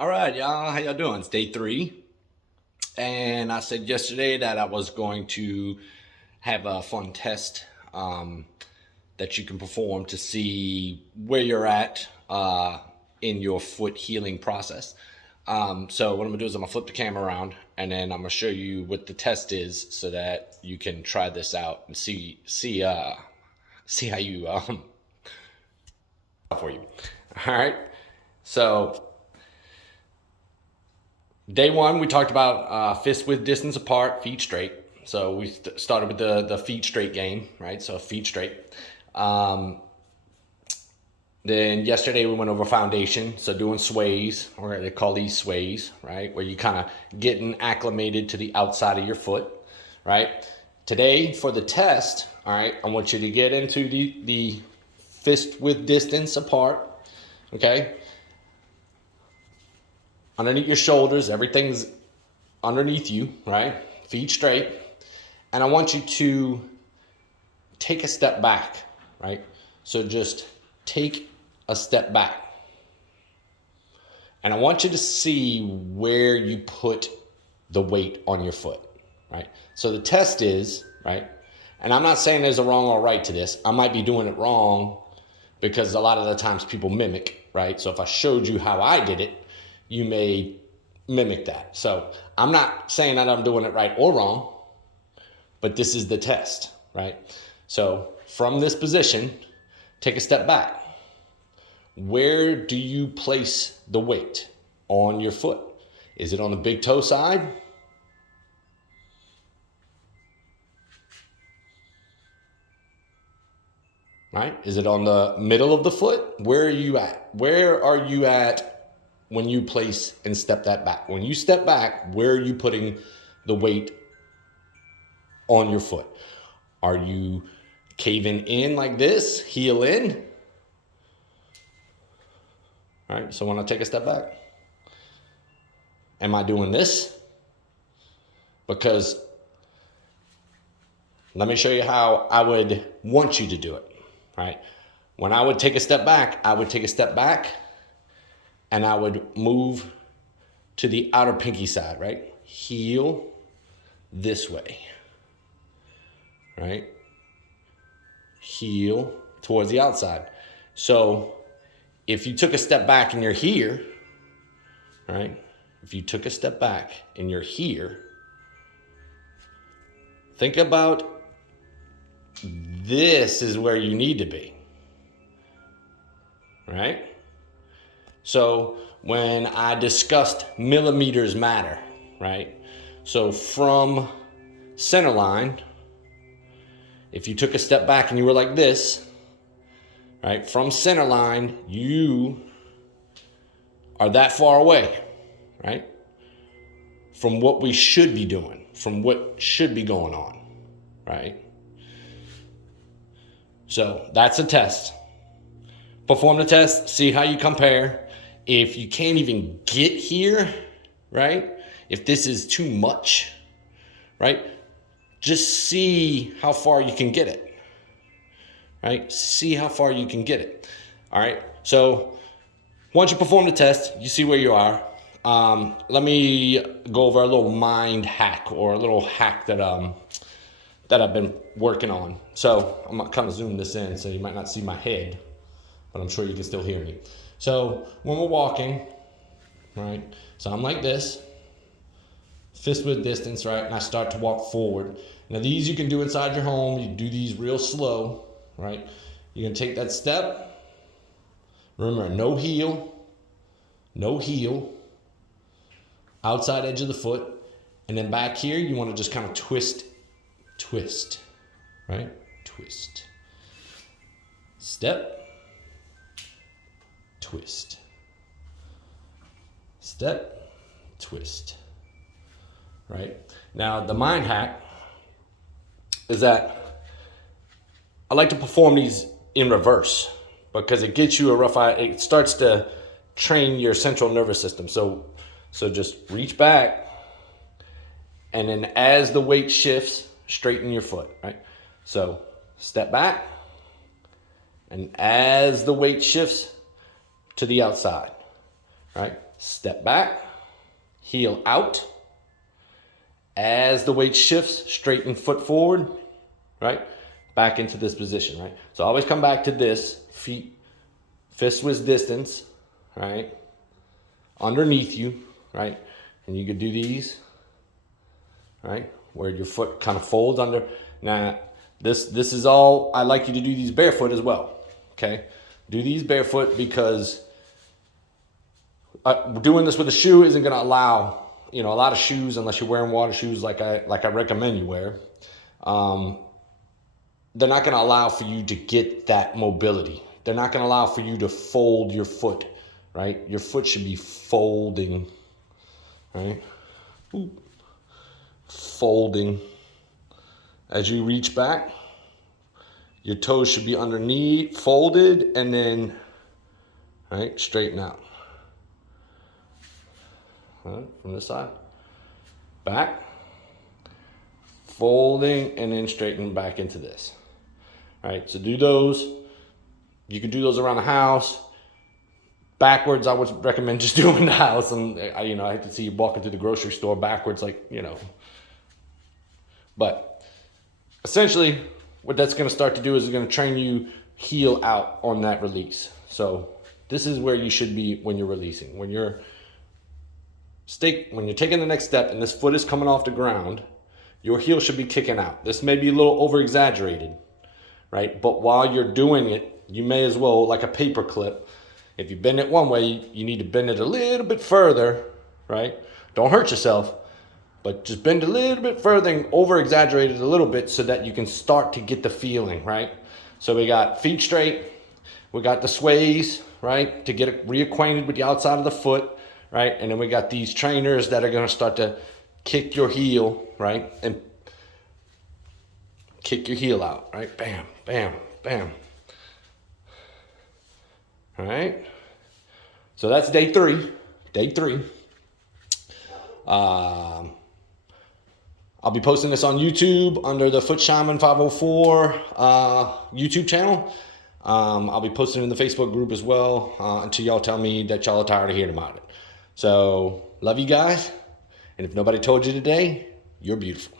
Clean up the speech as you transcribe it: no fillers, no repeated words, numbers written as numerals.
All right, y'all. How y'all doing? It's day 3. And I said yesterday that I was going to have a fun test that you can perform to see where you're at in your foot healing process. So what I'm gonna do is I'm gonna flip the camera around and then I'm gonna show you what the test is so that you can try this out and see how you for you. All right. So day 1, we talked about fist width distance apart, feet straight. So we started with the feet straight game, right? So feet straight. Then yesterday we went over foundation, so doing sways, or they call these sways, right? Where you kind of getting acclimated to the outside of your foot, right? Today for the test, all right, I want you to get into the fist width distance apart, okay? Underneath your shoulders, everything's underneath you, right? Feet straight. And I want you to take a step back, right? So just take a step back. And I want you to see where you put the weight on your foot, right? So the test is, right? And I'm not saying there's a wrong or right to this. I might be doing it wrong because a lot of the times people mimic, right? So if I showed you how I did it, you may mimic that. So I'm not saying that I'm doing it right or wrong, but this is the test, right? So from this position, take a step back. Where do you place the weight on your foot? Is it on the big toe side? Right? Is it on the middle of the foot? Where are you at? Where are you at when you place and step that back? When you step back, where are you putting the weight on your foot? Are you caving in like this, heel in? All right, so when I take a step back, am I doing this? Because let me show you how I would want you to do it, right? When I would take a step back, I would take a step back and I would move to the outer pinky side, right? Heel this way, right? Heel towards the outside. So if you took a step back and you're here, right? If you took a step back and you're here, think about this is where you need to be, right? So when I discussed millimeters matter, right? So from center line, if you took a step back and you were like this, right? From center line, you are that far away, right? From what we should be doing, from what should be going on, right? So that's a test. Perform the test, see how you compare. If you can't even get here, right? If this is too much, right? Just see how far you can get it. Right? See how far you can get it. All right. So once you perform the test, you see where you are. Let me go over a little mind hack or a little hack that I've been working on. So I'm gonna kind of zoom this in so you might not see my head, but I'm sure you can still hear me. So when we're walking, right? So I'm like this, fist width distance, right? And I start to walk forward. Now these you can do inside your home. You do these real slow. Right? You're going to take that step. Remember, no heel, outside edge of the foot. And then back here, you want to just kind of twist, right? Twist. Step, twist. Step, twist. Right? Now, the mind hack is that I like to perform these in reverse because it gets you a rough eye. It starts to train your central nervous system. So just reach back, and then as the weight shifts, straighten your foot, right? So step back, and as the weight shifts to the outside, right? Step back, heel out. As the weight shifts, straighten foot forward, right? Back into this position, right? So always come back to this, feet, fist width distance, right? Underneath you, right? And you could do these, right? Where your foot kind of folds under. Now, this is all, I like you to do these barefoot as well, okay? Do these barefoot because doing this with a shoe isn't gonna allow, a lot of shoes, unless you're wearing water shoes like I recommend you wear, they're not gonna allow for you to get that mobility. They're not gonna allow for you to fold your foot, right? Your foot should be folding, right? Ooh. Folding. As you reach back, your toes should be underneath, folded, and then, right, straighten out. Right, from this side. Back. Folding, and then straighten back into this. All right, so do those. You can do those around the house. Backwards, I would recommend just doing the house. And I hate to see you walking to the grocery store backwards, But essentially, what that's going to start to do is it's going to train you heel out on that release. So this is where you should be when you're releasing. When you're taking the next step and this foot is coming off the ground, your heel should be kicking out. This may be a little over exaggerated, right? But while you're doing it, you may as well, like a paper clip, if you bend it one way, you need to bend it a little bit further, right? Don't hurt yourself, but just bend a little bit further and over exaggerate it a little bit so that you can start to get the feeling, right? So we got feet straight, we got the sways, right? To get reacquainted with the outside of the foot, right? And then we got these trainers that are gonna start to kick your heel, right? And kick your heel out, right? Bam, bam, bam. All right. So that's day three. I'll be posting this on YouTube under the Foot Shaman 504 YouTube channel. I'll be posting it in the Facebook group as well until y'all tell me that y'all are tired of hearing about it. So love you guys. And if nobody told you today, you're beautiful.